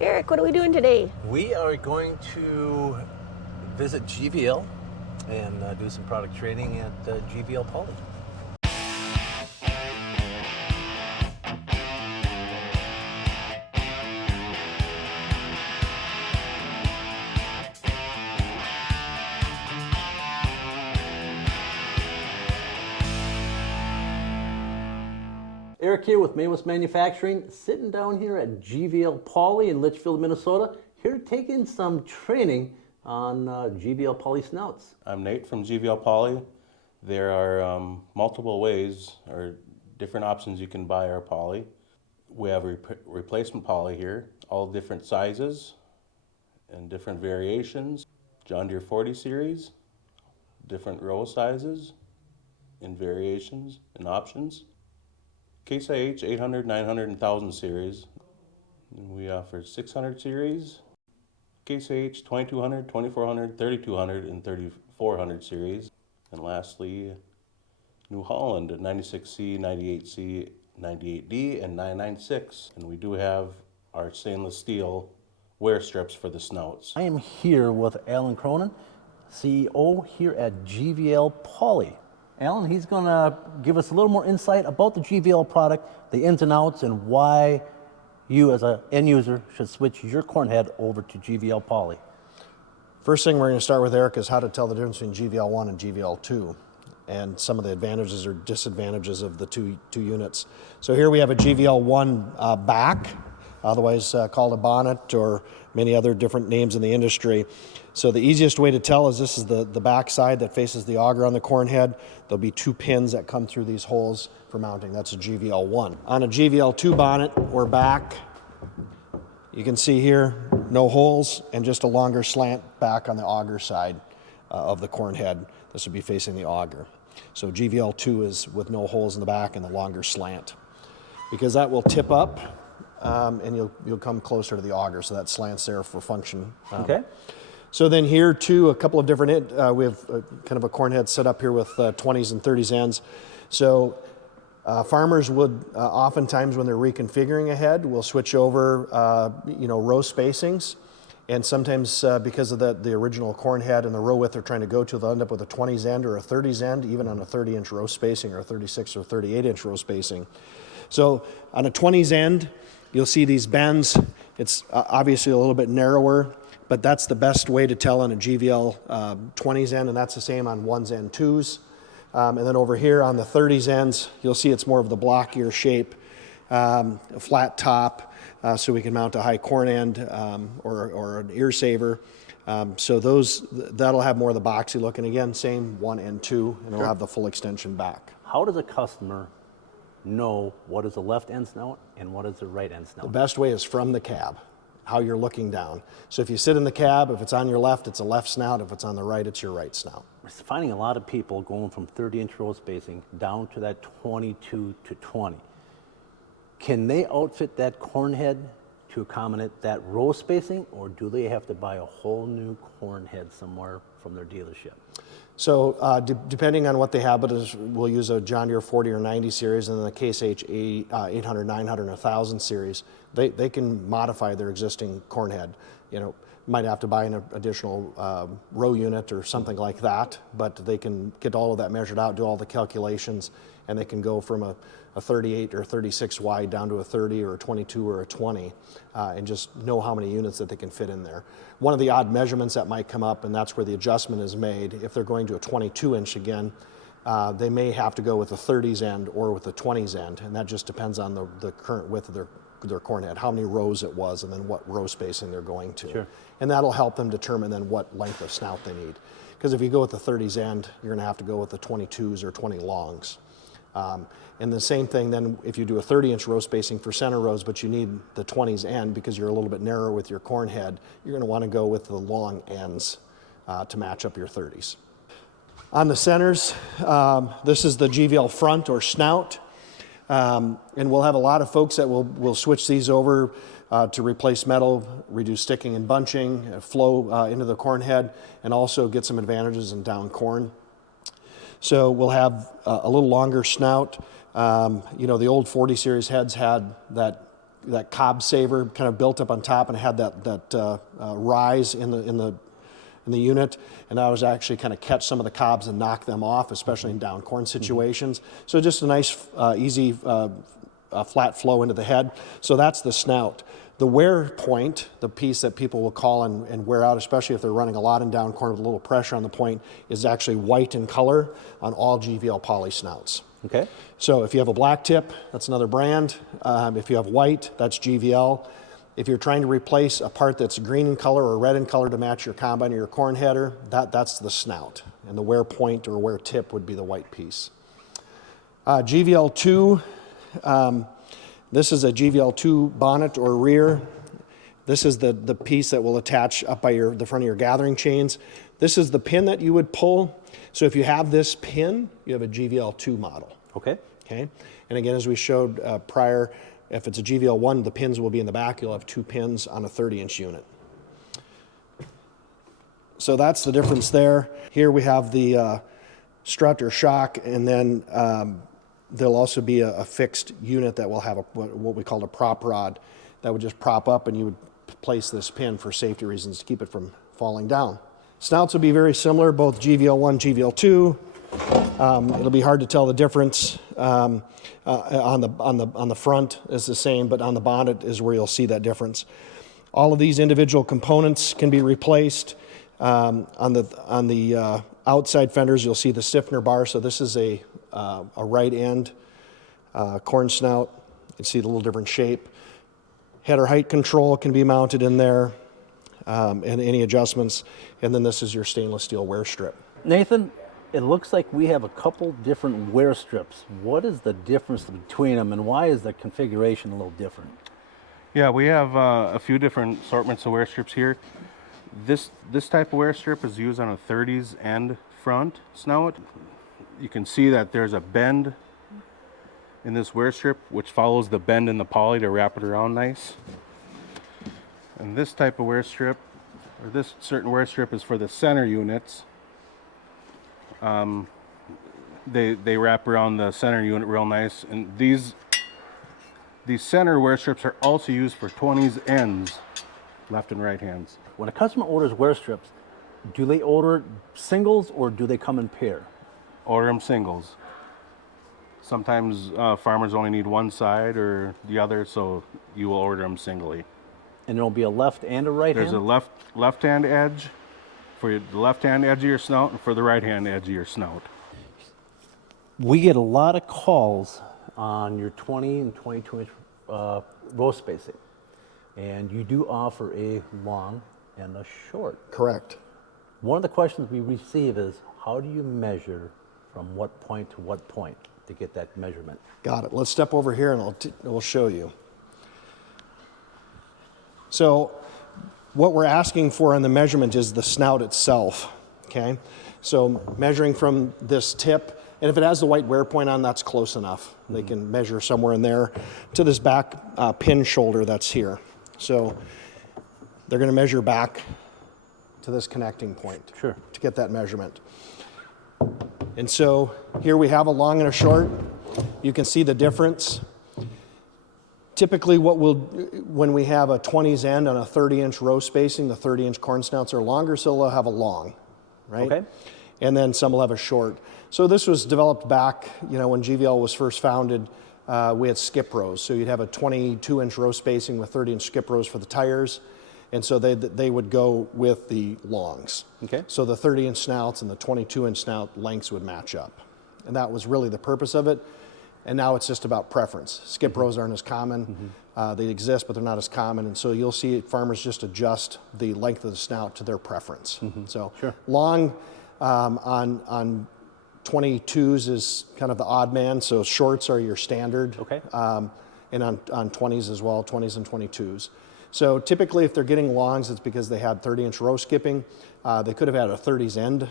Eric, what are we doing today? We are going to visit GVL and do some product training at GVL Poly. Eric here with Maywest Manufacturing, sitting down here at GVL Poly in Litchfield, Minnesota, here to take in some training on GVL Poly Snouts. I'm Nate from GVL Poly. There are multiple ways or different options you can buy our poly. We have replacement poly here, all different sizes and different variations. John Deere 40 series, different row sizes and variations and options. Case IH 800, 900, and 1000 series. And we offer 600 series, Case IH 2200, 2400, 3200, and 3400 series. And lastly, New Holland at 96C, 98C, 98D, and 996. And we do have our stainless steel wear strips for the snouts. I am here with Alan Cronin, CEO here at GVL Poly. Alan, he's going to give us a little more insight about the GVL product, the ins and outs, and why you as an end user should switch your corn head over to GVL Poly. First thing we're going to start with, Eric, is how to tell the difference between GVL I and GVL II and some of the advantages or disadvantages of the two units. So here we have a GVL I back, otherwise called a bonnet or many other different names in the industry. So the easiest way to tell is this is the back side that faces the auger on the corn head. There'll be two pins that come through these holes for mounting. That's a GVL I. On a GVL II bonnet, we're back. You can see here, no holes and just a longer slant back on the auger side of the corn head. This would be facing the auger. So GVL II is with no holes in the back and the longer slant. Because that will tip up and you'll come closer to the auger, so that slant's there for function. Okay. So then here too, a couple of different, we have kind of a corn head set up here with 20s and 30s ends. So farmers would oftentimes when they're reconfiguring a head will switch over row spacings, and sometimes because of the original corn head and the row width they're trying to go to, they'll end up with a 20s end or a 30s end, even on a 30-inch row spacing or a 36 or 38-inch row spacing. So on a 20s end, you'll see these bends. It's obviously a little bit narrower, but that's the best way to tell on a GVL 20s end, and that's the same on 1s and 2s. And then over here on the 30s ends, you'll see it's more of the blockier shape, a flat top, so we can mount a high corn end or an ear saver. So that'll have more of the boxy look, and again, same 1 and 2, and it'll have the full extension back. How does a customer know what is the left end snout and what is the right end snout? The best way is from the cab, how you're looking down. So if you sit in the cab, if it's on your left, it's a left snout. If it's on the right, it's your right snout. We're finding a lot of people going from 30-inch row spacing down to that 22 to 20. Can they outfit that corn head to accommodate that row spacing, or do they have to buy a whole new corn head somewhere from their dealership? So depending on what they have, but we'll use a John Deere 40 or 90 series, and then the Case H 800, 900, and 1000 series. They can modify their existing corn head. Might have to buy an additional row unit or something like that, but they can get all of that measured out, do all the calculations, and they can go from a 38 or 36 wide down to a 30 or a 22 or a 20, and just know how many units that they can fit in there. One of the odd measurements that might come up, and that's where the adjustment is made, if they're going to a 22-inch again, they may have to go with a 30s end or with a 20s end, and that just depends on the current width of their corn head, how many rows it was, and then what row spacing they're going to. Sure. And that'll help them determine then what length of snout they need. Because if you go with the 30s end, you're going to have to go with the 22s or 20 longs. And the same thing then if you do a 30-inch row spacing for center rows, but you need the 20s end because you're a little bit narrower with your corn head, you're going to want to go with the long ends to match up your 30s. On the centers, this is the GVL front or snout. And we'll have a lot of folks that will switch these over to replace metal, reduce sticking and bunching, flow into the corn head, and also get some advantages in down corn. So we'll have a little longer snout. The old 40 series heads had that that cob saver kind of built up on top and had that rise in the unit, and I was actually kind of catch some of the cobs and knock them off, especially in down corn situations. So just a nice, easy, flat flow into the head. So that's the snout. The wear point, the piece that people will call and wear out, especially if they're running a lot in down corn with a little pressure on the point, is actually white in color on all GVL Poly snouts. Okay. So if you have a black tip, that's another brand. If you have white, that's GVL. If you're trying to replace a part that's green in color or red in color to match your combine or your corn header, that's the snout. And the wear point or wear tip would be the white piece. GVL 2, this is a GVL 2 bonnet or rear. This is the piece that will attach up by the front of your gathering chains. This is the pin that you would pull. So if you have this pin, you have a GVL 2 model. Okay. Okay. And again, as we showed prior, if it's a GVL 1, the pins will be in the back. You'll have 2 pins on a 30-inch unit. So that's the difference there. Here we have the strut or shock, and then there'll also be a fixed unit that will have what we call a prop rod that would just prop up, and you would place this pin for safety reasons to keep it from falling down. Snouts will be very similar, both GVL 1, GVL 2. It'll be hard to tell the difference. On the front is the same, but on the bonnet is where you'll see that difference. All of these individual components can be replaced. On the outside fenders, you'll see the stiffener bar. So this is a right end corn snout. You can see the little different shape. Header height control can be mounted in there, and any adjustments. And then this is your stainless steel wear strip. Nathan, it looks like we have a couple different wear strips. What is the difference between them, and why is the configuration a little different? Yeah, we have a few different assortments of wear strips here. This type of wear strip is used on a 30s end front snout. You can see that there's a bend in this wear strip, which follows the bend in the poly to wrap it around nice. And this type of wear strip, or this certain wear strip, is for the center units. They wrap around the center unit real nice, and these center wear strips are also used for 20s ends, left and right hands. When a customer orders wear strips, do they order singles or do they come in pair? Order them singles. Sometimes farmers only need one side or the other, so you will order them singly. And there'll be a left and a right There's hand? a left-hand edge for the left-hand edge of your snout and for the right-hand edge of your snout. We get a lot of calls on your 20 and 22-inch row spacing. And you do offer a long and a short. Correct. One of the questions we receive is, how do you measure from what point to what point to get that measurement? Got it. Let's step over here and we'll show you. So what we're asking for on the measurement is the snout itself, okay? So measuring from this tip, and if it has the white wear point on, that's close enough. They can measure somewhere in there to this back pin shoulder that's here. So they're going to measure back to this connecting point Sure. to get that measurement. And so here we have a long and a short. You can see the difference. Typically when we have a 20s end on a 30-inch row spacing, the 30-inch corn snouts are longer, so they'll have a long, right? Okay. And then some will have a short. So this was developed back, when GVL was first founded. We had skip rows. So you'd have a 22-inch row spacing with 30-inch skip rows for the tires. And so they would go with the longs. Okay. So the 30-inch snouts and the 22-inch snout lengths would match up. And that was really the purpose of it. And now it's just about preference. Skip rows aren't as common. They exist, but they're not as common. And so you'll see farmers just adjust the length of the snout to their preference. So Sure. long on 22s is kind of the odd man. So shorts are your standard. Okay. And on 20s as well, 20s and 22s. So typically if they're getting longs, it's because they had 30-inch row skipping. They could have had a 30s end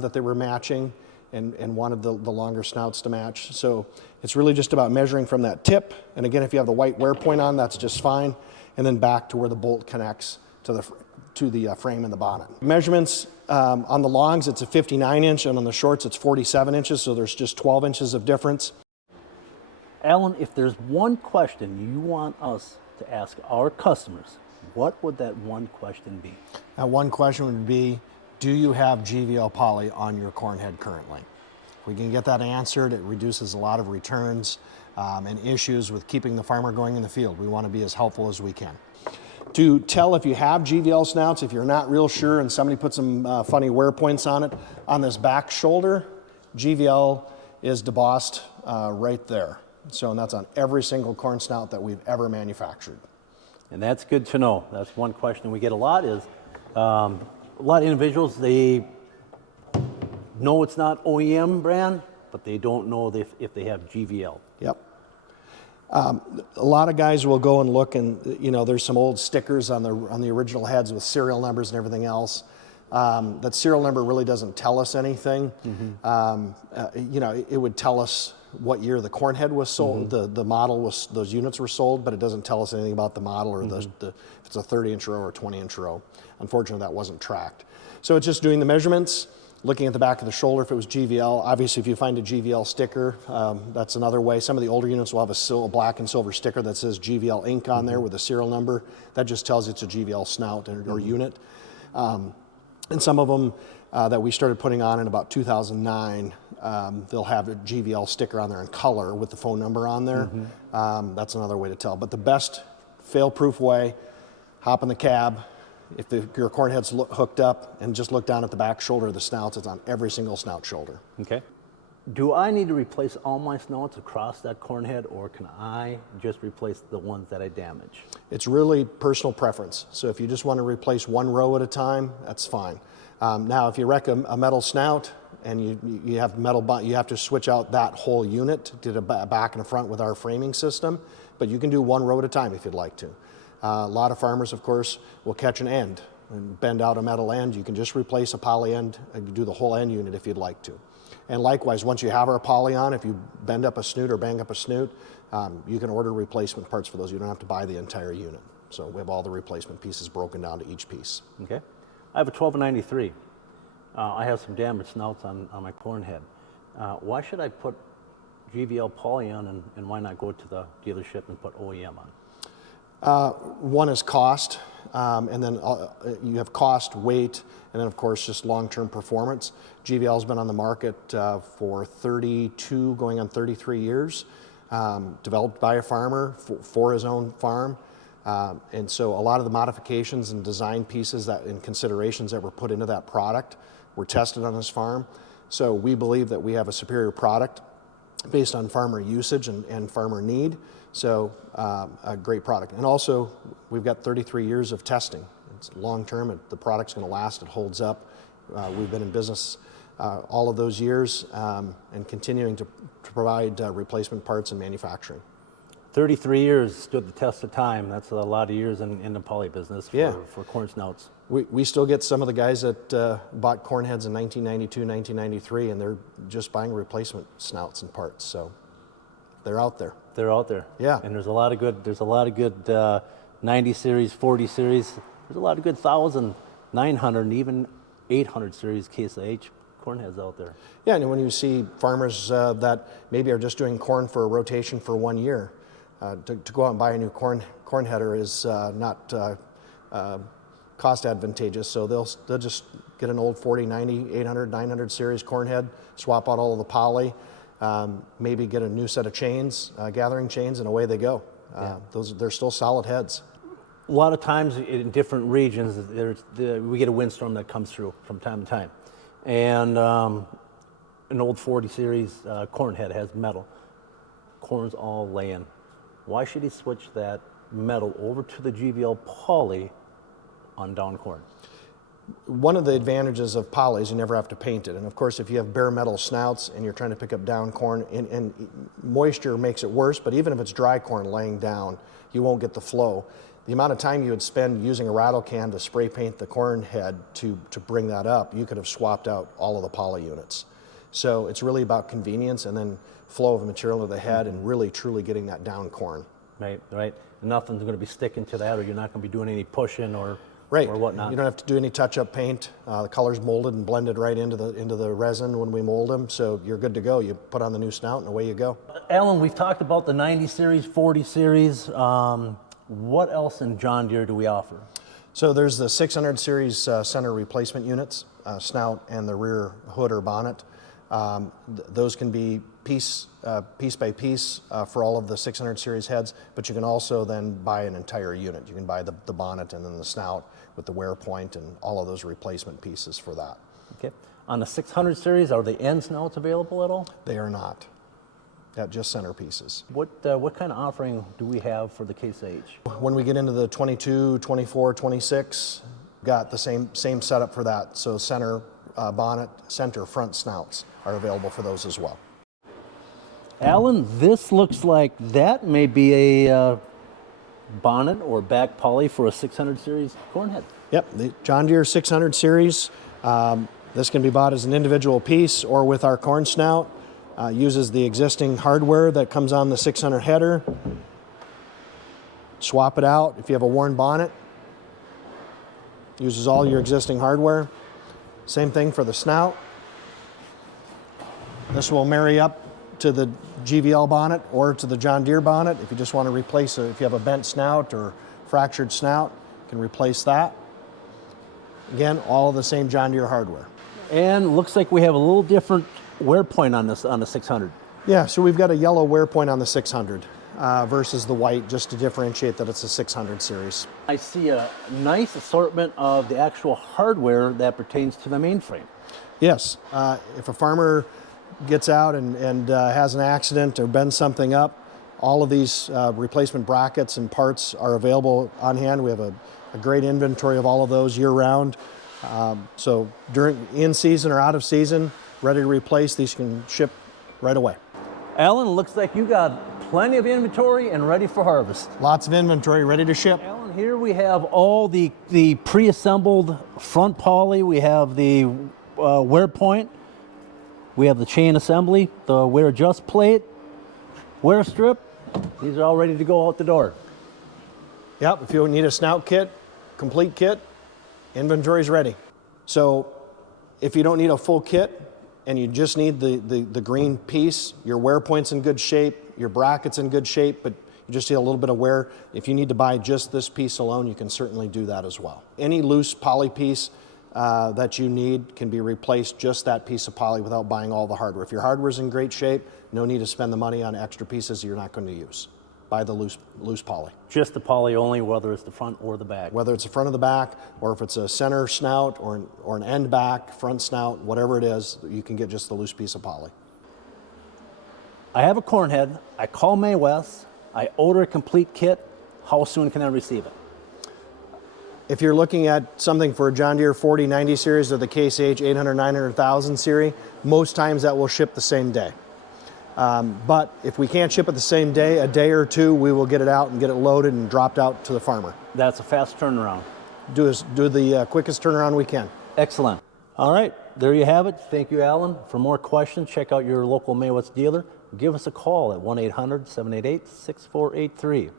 that they were matching and wanted the longer snouts to match. So it's really just about measuring from that tip. And again, if you have the white wear point on, that's just fine. And then back to where the bolt connects to the frame and the bonnet. Measurements on the longs, it's a 59-inch, and on the shorts, it's 47 inches. So there's just 12 inches of difference. Alan, if there's one question you want us to ask our customers, what would that one question be? Now, one question would be, do you have GVL Poly on your corn head currently? If we can get that answered, it reduces a lot of returns and issues with keeping the farmer going in the field. We want to be as helpful as we can. To tell if you have GVL snouts, if you're not real sure and somebody put some funny wear points on it, on this back shoulder, GVL is debossed right there. So, and that's on every single corn snout that we've ever manufactured. And that's good to know. That's one question we get a lot is, a lot of individuals, they know it's not OEM brand, but they don't know if they have GVL. Yep. A lot of guys will go and look, and there's some old stickers on the original heads with serial numbers and everything else. That serial number really doesn't tell us anything. It would tell us what year the corn head was sold, the model was, those units were sold, but it doesn't tell us anything about the model or if it's a 30-inch row or a 20-inch row. Unfortunately, that wasn't tracked. So it's just doing the measurements, looking at the back of the shoulder if it was GVL. Obviously, if you find a GVL sticker, that's another way. Some of the older units will have a black and silver sticker that says GVL Inc. on there with a serial number. That just tells you it's a GVL snout or unit. And some of them that we started putting on in about 2009, they'll have a GVL sticker on there in color with the phone number on there. That's another way to tell. But the best fail-proof way, hop in the cab. If your corn head's hooked up, and just look down at the back shoulder of the snouts, it's on every single snout shoulder. Okay. Do I need to replace all my snouts across that corn head, or can I just replace the ones that I damage? It's really personal preference. So if you just want to replace one row at a time, that's fine. Now, if you wreck a metal snout and you have metal, you have to switch out that whole unit to the back and the front with our framing system, but you can do one row at a time if you'd like to. A lot of farmers, of course, will catch an end and bend out a metal end. You can just replace a poly end and do the whole end unit if you'd like to. And likewise, once you have our poly on, if you bend up a snoot or bang up a snoot, you can order replacement parts for those. You don't have to buy the entire unit. So we have all the replacement pieces broken down to each piece. Okay. I have a 1293. I have some damaged snouts on my corn head. Why should I put GVL Poly on, and why not go to the dealership and put OEM on? One is cost, and then you have cost, weight, and then of course just long-term performance. GVL has been on the market for 32, going on 33 years, developed by a farmer for his own farm. And so a lot of the modifications and design pieces and considerations that were put into that product were tested on his farm. So we believe that we have a superior product based on farmer usage and farmer need. So a great product. And also, we've got 33 years of testing. It's long-term. The product's going to last. It holds up. We've been in business all of those years and continuing to provide replacement parts and manufacturing. 33 years stood the test of time. That's a lot of years in the poly business for corn snouts. We still get some of the guys that bought corn heads in 1992, 1993, and they're just buying replacement snouts and parts. So they're out there. They're out there. Yeah. And there's a lot of good 90 series, 40 series. There's a lot of good 1,000, 900, and even 800 series Case IH corn heads out there. Yeah, and when you see farmers that maybe are just doing corn for a rotation for 1 year, to go out and buy a new corn header is not cost advantageous. So they'll just get an old 40, 90, 800, 900 series corn head, swap out all of the poly, maybe get a new set of chains, gathering chains, and away they go. They're still solid heads. A lot of times in different regions, we get a windstorm that comes through from time to time. And an old 40 series corn head has metal. Corn's all laying. Why should he switch that metal over to the GVL Poly on down corn? One of the advantages of poly is you never have to paint it. And of course, if you have bare metal snouts and you're trying to pick up down corn, and moisture makes it worse, but even if it's dry corn laying down, you won't get the flow. The amount of time you would spend using a rattle can to spray paint the corn head to bring that up, you could have swapped out all of the poly units. So it's really about convenience and then flow of material to the head and really truly getting that down corn. Right. Nothing's going to be sticking to that, or you're not going to be doing any pushing or whatnot. You don't have to do any touch-up paint. The color's molded and blended right into the resin when we mold them, so you're good to go. You put on the new snout and away you go. Alan, we've talked about the 90 series, 40 series. What else in John Deere do we offer? So there's the 600 series center replacement units, snout and the rear hood or bonnet. Those can be piece by piece for all of the 600 series heads, but you can also then buy an entire unit. You can buy the bonnet and then the snout with the wear point and all of those replacement pieces for that. Okay. On the 600 series, are the end snouts available at all? They are not. Yeah, just center pieces. What kind of offering do we have for the Case H? When we get into the 22, 24, 26, got the same setup for that. So center bonnet, center front snouts are available for those as well. Alan, this looks like that may be a bonnet or back poly for a 600 series corn head. Yep, the John Deere 600 series. This can be bought as an individual piece or with our corn snout. Uses the existing hardware that comes on the 600 header. Swap it out if you have a worn bonnet. Uses all your existing hardware. Same thing for the snout. This will marry up to the GVL bonnet or to the John Deere bonnet. If you just want to replace it, if you have a bent snout or fractured snout, you can replace that. Again, all the same John Deere hardware. And looks like we have a little different wear point on this on the 600. Yeah, so we've got a yellow wear point on the 600 versus the white, just to differentiate that it's a 600 series. I see a nice assortment of the actual hardware that pertains to the mainframe. Yes, if a farmer gets out and has an accident or bends something up, all of these replacement brackets and parts are available on hand. We have a great inventory of all of those year round. So during in season or out of season, ready to replace, these can ship right away. Alan, looks like you got plenty of inventory and ready for harvest. Lots of inventory ready to ship. Alan, here we have all the pre-assembled front poly. We have the wear point. We have the chain assembly, the wear adjust plate, wear strip. These are all ready to go out the door. Yep, if you need a snout kit, complete kit, inventory's ready. So if you don't need a full kit and you just need the green piece, your wear point's in good shape, your bracket's in good shape, but you just need a little bit of wear. If you need to buy just this piece alone, you can certainly do that as well. Any loose poly piece that you need can be replaced just that piece of poly without buying all the hardware. If your hardware's in great shape, no need to spend the money on extra pieces you're not going to use. Buy the loose poly. Just the poly only, whether it's the front or the back. Whether it's the front or the back, or if it's a center snout or an end back, front snout, whatever it is, you can get just the loose piece of poly. I have a corn head. I call May West. I order a complete kit. How soon can I receive it? If you're looking at something for a John Deere 4090 series or the Case H 800, 900,000 series, most times that will ship the same day. But if we can't ship it the same day, a day or two, we will get it out and get it loaded and dropped out to the farmer. That's a fast turnaround. Do the quickest turnaround we can. Excellent. All right, there you have it. Thank you, Alan. For more questions, check out your local May West dealer. Give us a call at 1-800-788-6483.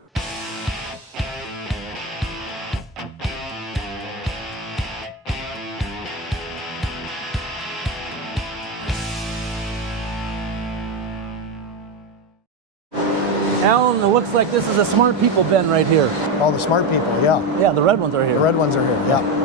Alan, it looks like this is a smart people bin right here. All the smart people, yeah. Yeah, the red ones are here. The red ones are here, yeah.